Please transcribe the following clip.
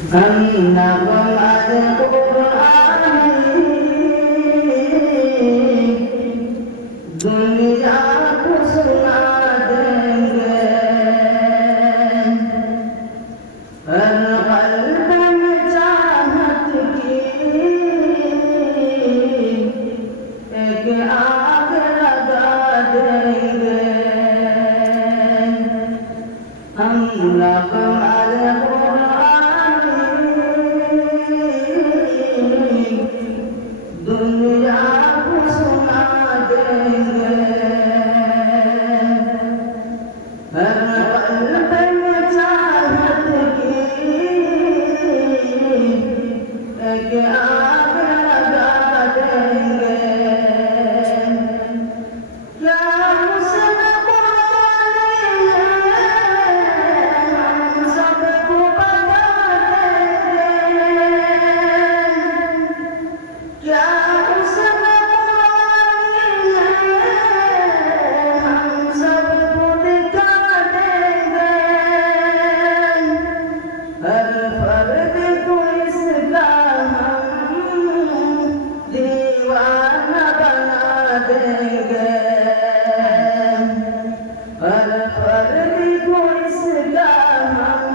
हम नगमत कुरानी दुनिया को सुना देंगे। हर क़ल्ब में चाहत की एक आग लगा देंगे। हम नगमत दुनिया को सुना देंगे। हर क़ल्ब में चाहत की एक आग लगा देंगे। क्या हुस्न कुरानी है, हम सबको बता देंगे। क्या हुस्न कुरानी है, हम सबको दिखा देंगे। हर फर्द को इसका हम दीवाना बना देंगे। हर फर्द को इसका हम